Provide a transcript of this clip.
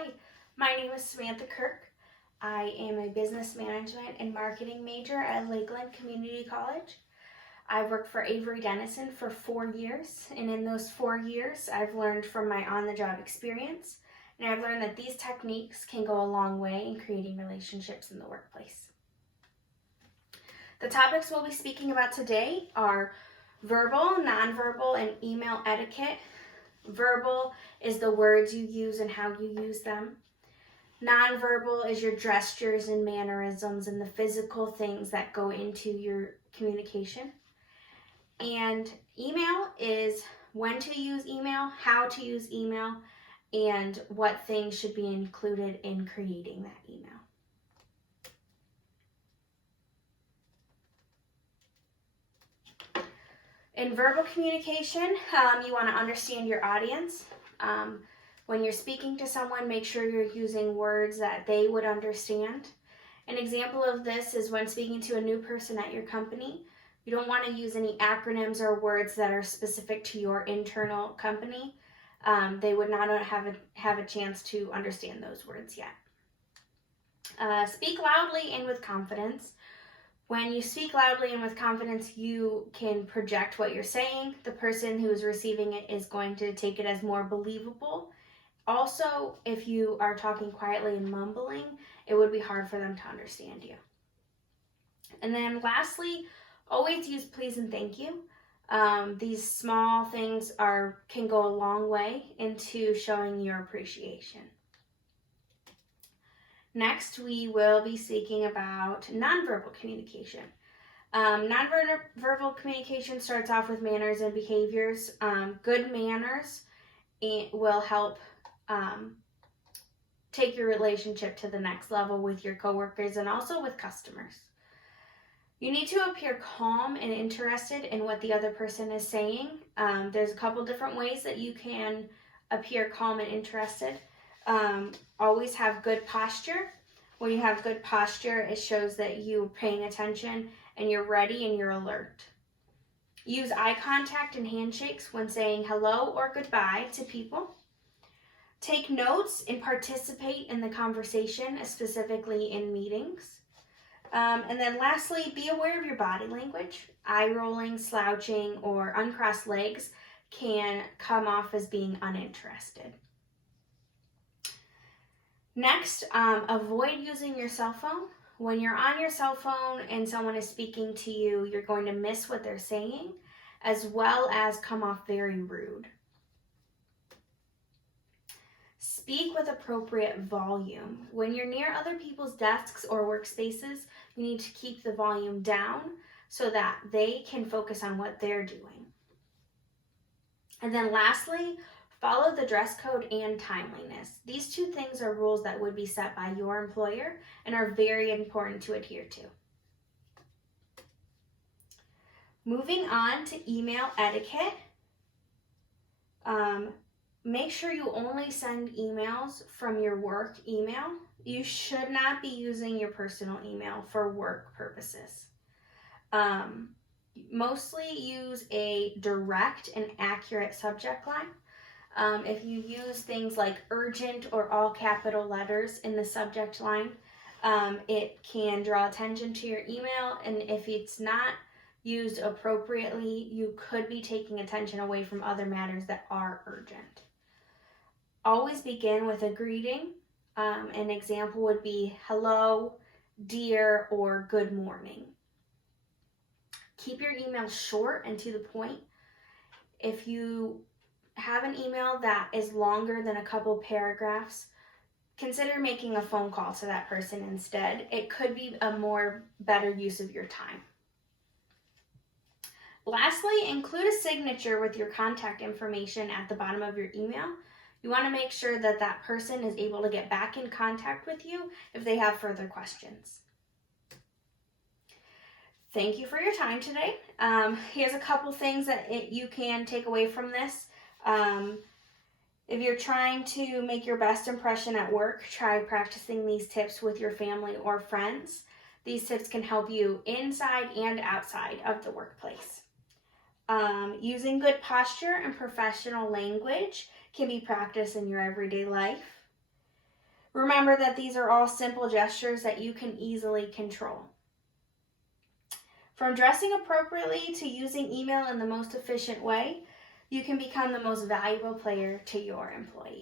Hi, my name is Samantha Kirk. I am a business management and marketing major at Lakeland Community College. I've worked for Avery Dennison for 4 years, and in those 4 years, I've learned from my on-the-job experience, and I've learned that these techniques can go a long way in creating relationships in the workplace. The topics we'll be speaking about today are verbal, nonverbal, and email etiquette. Verbal is the words you use and how you use them. Nonverbal is your gestures and mannerisms and the physical things that go into your communication. And email is when to use email, how to use email, and what things should be included in creating that email. In verbal communication, you want to understand your audience. When you're speaking to someone, make sure you're using words that they would understand. An example of this is when speaking to a new person at your company. You don't want to use any acronyms or words that are specific to your internal company. They would not have a chance to understand those words yet. Speak loudly and with confidence. When you speak loudly and with confidence, you can project what you're saying. The person who is receiving it is going to take it as more believable. Also, if you are talking quietly and mumbling, it would be hard for them to understand you. And then lastly, always use please and thank you. These small things can go a long way into showing your appreciation. Next, we will be speaking about nonverbal communication. Nonverbal communication starts off with manners and behaviors. Good manners will help take your relationship to the next level with your coworkers and also with customers. You need to appear calm and interested in what the other person is saying. There's a couple different ways that you can appear calm and interested. Always have good posture. When you have good posture, it shows that you're paying attention and you're ready and you're alert. Use eye contact and handshakes when saying hello or goodbye to people. Take notes and participate in the conversation, specifically in meetings. And then lastly, be aware of your body language. Eye rolling, slouching, or uncrossed legs can come off as being uninterested. Next, avoid using your cell phone. When you're on your cell phone and someone is speaking to you, you're going to miss what they're saying, as well as come off very rude. Speak with appropriate volume. When you're near other people's desks or workspaces, you need to keep the volume down so that they can focus on what they're doing. And then lastly, follow the dress code and timeliness. These two things are rules that would be set by your employer and are very important to adhere to. Moving on to email etiquette. Make sure you only send emails from your work email. You should not be using your personal email for work purposes. Mostly use a direct and accurate subject line. If you use things like urgent or all capital letters in the subject line, it can draw attention to your email, and if it's not used appropriately, you could be taking attention away from other matters that are urgent. Always begin with a greeting. An example would be hello, dear, or good morning. Keep your email short and to the point. If you have an email that is longer than a couple paragraphs, consider making a phone call to that person instead. It could be a better use of your time. Lastly, include a signature with your contact information at the bottom of your email. You want to make sure that that person is able to get back in contact with you if they have further questions. Thank you for your time today. Here's a couple things that you can take away from this. If you're trying to make your best impression at work, try practicing these tips with your family or friends. These tips can help you inside and outside of the workplace. Using good posture and professional language can be practiced in your everyday life. remember that these are all simple gestures that you can easily control. From dressing appropriately to using email in the most efficient way, you can become the most valuable player to your employees.